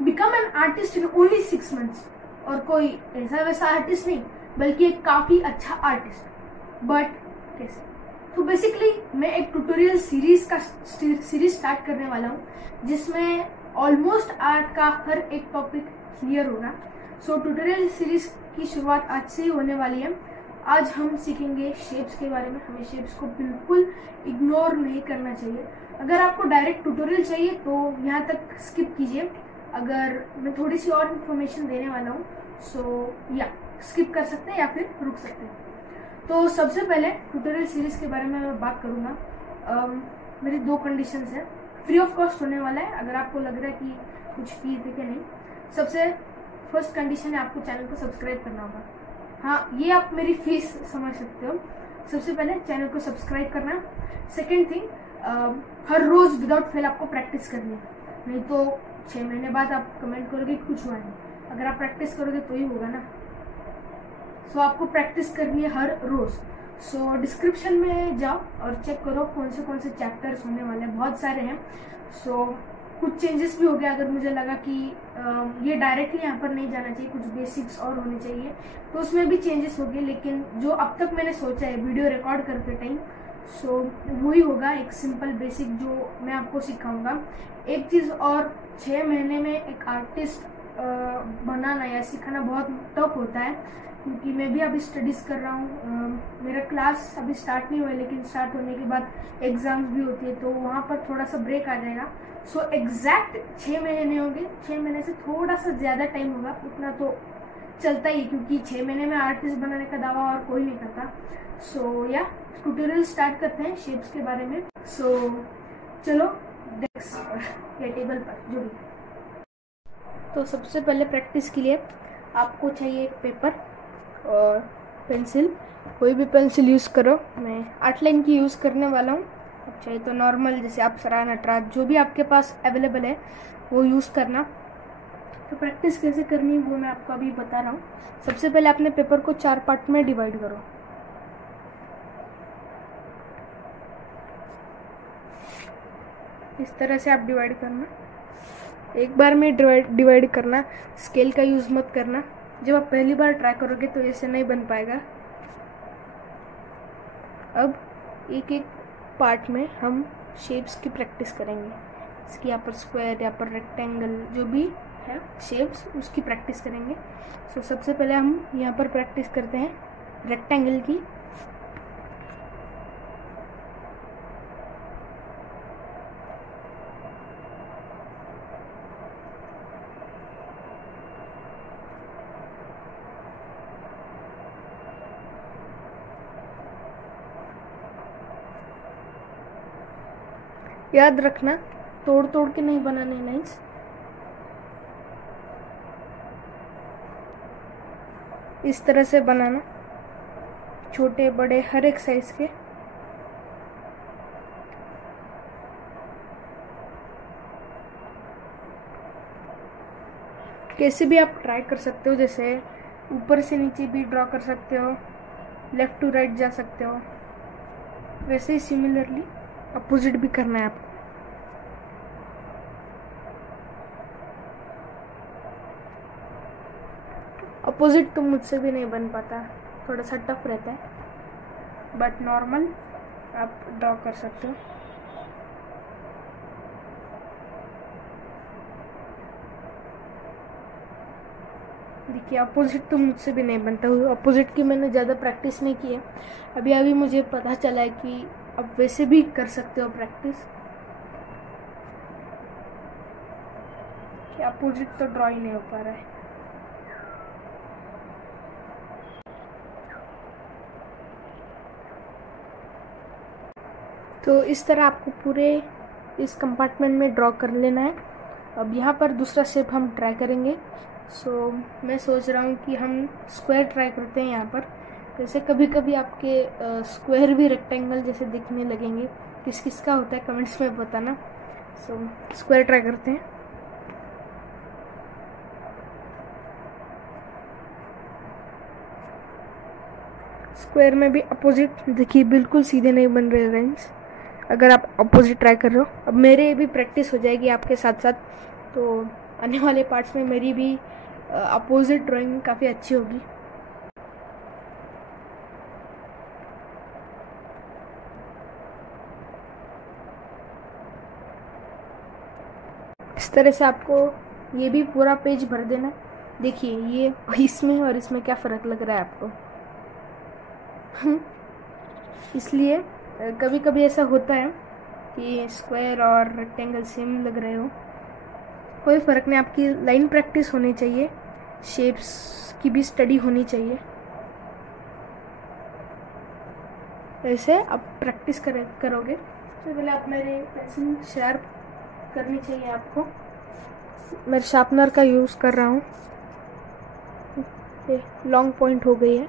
Become an artist in only 6 months। और कोई ऐसा वैसा आर्टिस्ट नहीं, बल्कि एक काफी अच्छा आर्टिस्ट। बट कैसे? तो बेसिकली मैं एक ट्यूटोरियल सीरीज स्टार्ट करने वाला हूँ, जिसमें ऑलमोस्ट आर्ट का हर एक टॉपिक क्लियर होगा। सो ट्यूटोरियल सीरीज की शुरुआत आज से ही होने वाली है। आज हम सीखेंगे शेप्स के बारे में। हमें शेप्स को बिल्कुल इग्नोर नहीं करना चाहिए। अगर आपको डायरेक्ट ट्यूटोरियल चाहिए तो यहाँ तक स्किप कीजिए। अगर मैं थोड़ी सी और इन्फॉर्मेशन देने वाला हूँ सो या स्किप कर सकते हैं या फिर रुक सकते हैं। तो सबसे पहले ट्यूटोरियल सीरीज के बारे में मैं बात करूँगा। मेरी 2 कंडीशंस है। फ्री ऑफ कॉस्ट होने वाला है, अगर आपको लग रहा है कि कुछ फीस दे के नहीं। सबसे फर्स्ट कंडीशन है आपको चैनल को सब्सक्राइब करना होगा। हाँ, ये आप मेरी फीस समझ सकते हो। सबसे पहले चैनल को सब्सक्राइब करना। सेकेंड थिंग, हर रोज विदाउट फेल आपको प्रैक्टिस करनी है, नहीं तो 6 महीने बाद आप कमेंट करोगे कुछ हुआ नहीं। अगर आप प्रैक्टिस करोगे तो ही होगा ना। सो आपको प्रैक्टिस करनी है हर रोज। सो डिस्क्रिप्शन में जाओ और चेक करो कौन से चैप्टर्स होने वाले हैं। बहुत सारे हैं। सो कुछ चेंजेस भी हो गया। अगर मुझे लगा कि ये डायरेक्टली यहाँ पर नहीं जाना चाहिए, कुछ बेसिक्स और होने चाहिए, तो उसमें भी चेंजेस हो गए। लेकिन जो अब तक मैंने सोचा है वीडियो रिकॉर्ड करते टाइम, सो वही होगा, एक सिंपल बेसिक जो मैं आपको सिखाऊंगा। एक चीज़ और, 6 महीने में एक आर्टिस्ट बनाना या सिखाना बहुत टफ होता है, क्योंकि मैं भी अभी स्टडीज़ कर रहा हूँ। मेरा क्लास अभी स्टार्ट नहीं हुआ है, लेकिन स्टार्ट होने के बाद एग्ज़ाम्स भी होती है, तो वहाँ पर थोड़ा सा ब्रेक आ जाएगा। सो एग्जैक्ट 6 महीने होंगे। 6 महीने से थोड़ा सा ज़्यादा टाइम होगा, उतना तो चलता ही, क्योंकि 6 महीने में आर्टिस्ट बनाने का दावा और कोई नहीं करता। सो या ट्यूटोरियल स्टार्ट करते हैं शेप्स के बारे में। सो चलो डेस्क या टेबल पर जो भी। तो सबसे पहले प्रैक्टिस के लिए आपको चाहिए एक पेपर और पेंसिल। कोई भी पेंसिल यूज़ करो। मैं 8 लाइन की यूज़ करने वाला हूँ। चाहिए तो नॉर्मल, जैसे अप्सरा, नटराज, जो भी आपके पास अवेलेबल है वो यूज़ करना। तो प्रैक्टिस कैसे करनी है वो मैं आपको अभी बता रहा हूँ। सबसे पहले अपने पेपर को 4 पार्ट में डिवाइड करो। इस तरह से आप डिवाइड करना। एक बार में डिवाइड करना, स्केल का यूज़ मत करना। जब आप पहली बार ट्राई करोगे तो ऐसे नहीं बन पाएगा। अब एक एक पार्ट में हम शेप्स की प्रैक्टिस करेंगे। इसकी यहाँ पर स्क्वायर, यहाँ पर रेक्टेंगल, जो भी है शेप्स, उसकी प्रैक्टिस करेंगे। सो सबसे पहले हम यहाँ पर प्रैक्टिस करते हैं रेक्टेंगल की। याद रखना, तोड़ तोड़ के नहीं बनाने लाइन्स। इस तरह से बनाना, छोटे बड़े हर एक साइज के। कैसे भी आप ट्राई कर सकते हो, जैसे ऊपर से नीचे भी ड्रॉ कर सकते हो, लेफ्ट टू राइट जा सकते हो। वैसे ही सिमिलरली अपोजिट भी करना है आपको। अपोजिट तो मुझसे भी नहीं बन पाता, थोड़ा सा टफ रहता है, बट नॉर्मल आप ड्रॉ कर सकते हो। देखिए, अपोजिट तो मुझसे भी नहीं बनता। अपोजिट की मैंने ज़्यादा प्रैक्टिस नहीं की है। अभी मुझे पता चला है कि अब वैसे भी कर सकते हो प्रैक्टिस, कि अपोजिट तो ड्रॉ ही नहीं हो पा रहा है। तो इस तरह आपको पूरे इस कंपार्टमेंट में ड्रॉ कर लेना है। अब यहाँ पर दूसरा शेप हम ट्राई करेंगे। सो मैं सोच रहा हूँ कि हम स्क्वायर ट्राई करते हैं यहाँ पर। जैसे कभी कभी आपके स्क्वायर भी रेक्टेंगल जैसे दिखने लगेंगे। किस किस का होता है कमेंट्स में बताना। सो स्क्वायर ट्राई करते हैं। स्क्वायर में भी अपोजिट देखिए, बिल्कुल सीधे नहीं बन रहे लाइन्स। अगर आप अपोजिट ट्राई कर रहे हो, अब मेरे भी प्रैक्टिस हो जाएगी आपके साथ साथ, तो आने वाले पार्ट्स में मेरी भी अपोजिट ड्राइंग काफ़ी अच्छी होगी। इस तरह से आपको ये भी पूरा पेज भर देना। देखिए ये इसमें और इसमें क्या फ़र्क लग रहा है आपको। इसलिए कभी कभी ऐसा होता है कि स्क्वायर और रेक्टेंगल सेम लग रहे हो, कोई फ़र्क नहीं, आपकी लाइन प्रैक्टिस होनी चाहिए, शेप्स की भी स्टडी होनी चाहिए। ऐसे आप प्रैक्टिस करोगे। सबसे पहले आप मेरे पेंसिल शार्प करनी चाहिए आपको। मैं शार्पनर का यूज़ कर रहा हूँ। लॉन्ग पॉइंट हो गई है।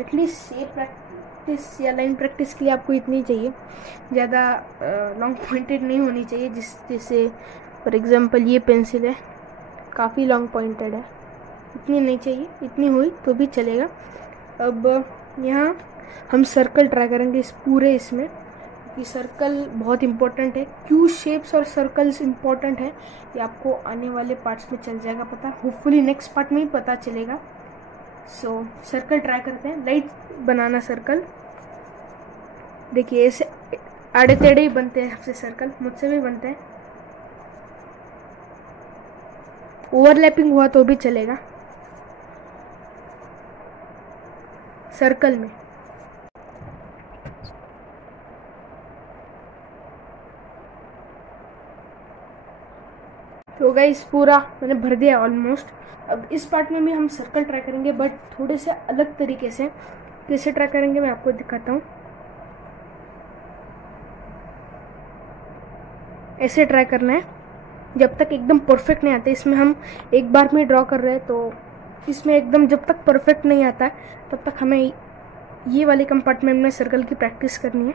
एटलीस्ट ये प्रैक्टिस या लाइन प्रैक्टिस के लिए आपको इतनी चाहिए, ज़्यादा लॉन्ग पॉइंटेड नहीं होनी चाहिए। जैसे फॉर एग्जांपल ये पेंसिल है, काफ़ी लॉन्ग पॉइंटेड है, इतनी नहीं चाहिए, इतनी हुई तो भी चलेगा। अब यहाँ हम सर्कल ट्राई करेंगे इस पूरे इसमें, कि सर्कल बहुत इम्पोर्टेंट है। क्यों शेप्स और सर्कल्स इम्पोर्टेंट है ये आपको आने वाले पार्ट्स में चल जाएगा पता, होपफुली नेक्स्ट पार्ट में ही पता चलेगा। सो सर्कल ट्राई करते हैं, लाइट बनाना सर्कल। देखिए ऐसे आड़े टेढ़े ही बनते हैं आपसे सर्कल, मुझसे भी बनते हैं। ओवरलैपिंग हुआ तो भी चलेगा सर्कल में। तो गाइस पूरा मैंने भर दिया ऑलमोस्ट। अब इस पार्ट में भी हम सर्कल ट्राई करेंगे, बट थोड़े से अलग तरीके से। कैसे ट्राई करेंगे मैं आपको दिखाता हूँ। ऐसे ट्राई करना है जब तक एकदम परफेक्ट नहीं आता। इसमें हम एक बार में ड्रॉ कर रहे हैं, तो इसमें एकदम जब तक परफेक्ट नहीं आता तब तक हमें ये वाले कंपार्टमेंट में सर्कल की प्रैक्टिस करनी है,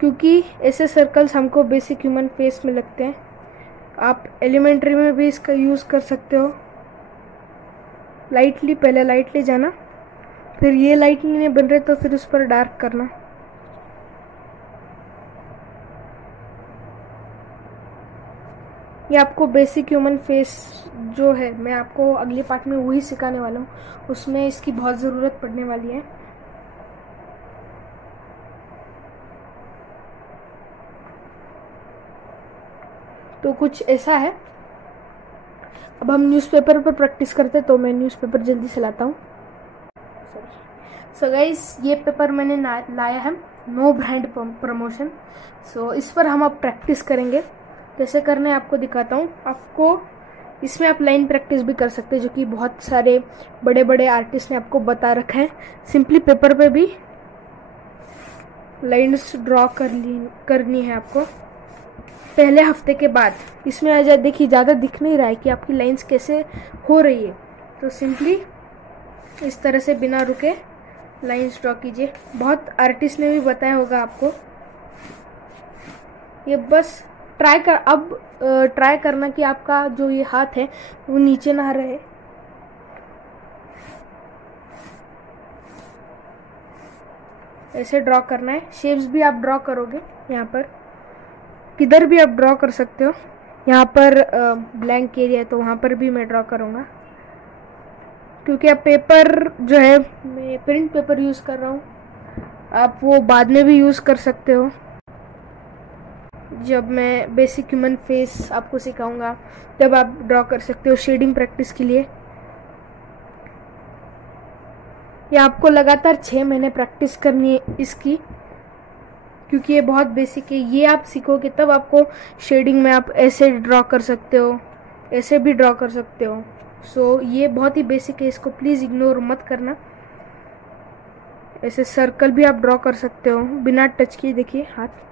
क्योंकि ऐसे सर्कल्स हमको बेसिक ह्यूमन फेस में लगते हैं। आप एलिमेंट्री में भी इसका यूज़ कर सकते हो। लाइटली, पहले लाइटली जाना, फिर ये लाइटली नहीं बन रहे तो फिर उस पर डार्क करना। ये आपको बेसिक ह्यूमन फेस जो है, मैं आपको अगले पार्ट में वही सिखाने वाला हूँ, उसमें इसकी बहुत ज़रूरत पड़ने वाली है। तो कुछ ऐसा है। अब हम न्यूज़पेपर पर प्रैक्टिस करते हैं, तो मैं न्यूज़पेपर जल्दी से लाता हूँ। सो गाइस ये पेपर मैंने लाया है, नो ब्रांड प्रमोशन। सो इस पर हम अब प्रैक्टिस करेंगे। कैसे करना है आपको दिखाता हूँ। आपको इसमें आप लाइन प्रैक्टिस भी कर सकते हैं, जो कि बहुत सारे बड़े बड़े आर्टिस्ट ने आपको बता रखा है। सिंपली पेपर पे भी लाइन्स ड्रॉ करनी है आपको पहले हफ्ते के बाद। इसमें आ जाए, देखिए ज़्यादा दिख नहीं रहा है कि आपकी लाइंस कैसे हो रही है, तो सिंपली इस तरह से बिना रुके लाइंस ड्रॉ कीजिए। बहुत आर्टिस्ट ने भी बताया होगा आपको। ये बस ट्राई करना कि आपका जो ये हाथ है वो नीचे ना रहे। ऐसे ड्रॉ करना है। शेप्स भी आप ड्रॉ करोगे, यहाँ पर किधर भी आप ड्रॉ कर सकते हो। यहाँ पर ब्लैंक एरिया है तो वहाँ पर भी मैं ड्रॉ करूँगा, क्योंकि अब पेपर जो है मैं प्रिंट पेपर यूज़ कर रहा हूँ। आप वो बाद में भी यूज़ कर सकते हो। जब मैं बेसिक ह्यूमन फेस आपको सिखाऊंगा तब आप ड्रॉ कर सकते हो शेडिंग प्रैक्टिस के लिए। ये आपको लगातार 6 महीने प्रैक्टिस करनी है इसकी, क्योंकि ये बहुत बेसिक है। ये आप सीखोगे तब आपको शेडिंग में आप ऐसे ड्रॉ कर सकते हो, ऐसे भी ड्रॉ कर सकते हो। सो ये बहुत ही बेसिक है, इसको प्लीज़ इग्नोर मत करना। ऐसे सर्कल भी आप ड्रॉ कर सकते हो बिना टच किए। देखिए हाथ,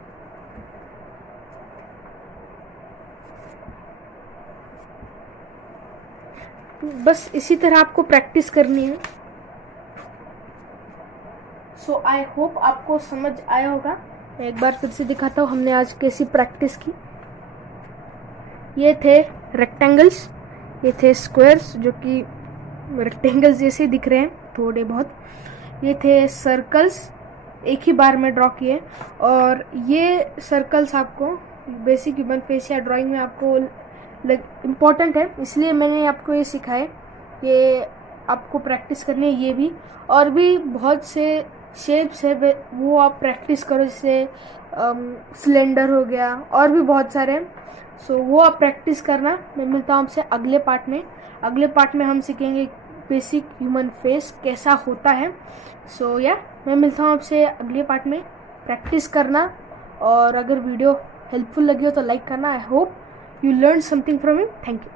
बस इसी तरह आपको प्रैक्टिस करनी है। सो आई होप आपको समझ आया होगा। मैं एक बार फिर से दिखाता हूँ हमने आज कैसी प्रैक्टिस की। ये थे रेक्टेंगल्स, ये थे स्क्वायर्स जो कि रेक्टेंगल्स जैसे दिख रहे हैं थोड़े बहुत। ये थे सर्कल्स, एक ही बार में ड्रॉ किए, और ये सर्कल्स आपको बेसिक ह्यूमन फेस या ड्राइंग में आपको इम्पोर्टेंट है, इसलिए मैंने आपको ये सिखाया। ये आपको प्रैक्टिस करनी है, ये भी और भी बहुत से शेप्स है वो आप प्रैक्टिस करो, जैसे सिलेंडर हो गया और भी बहुत सारे हैं। सो वो आप प्रैक्टिस करना। मैं मिलता हूँ आपसे अगले पार्ट में। अगले पार्ट में हम सीखेंगे बेसिक ह्यूमन फेस कैसा होता है। सो मैं मिलता हूँ आपसे अगले पार्ट में। प्रैक्टिस करना, और अगर वीडियो हेल्पफुल लगी हो तो लाइक करना। I hope you learn something from it. Thank you.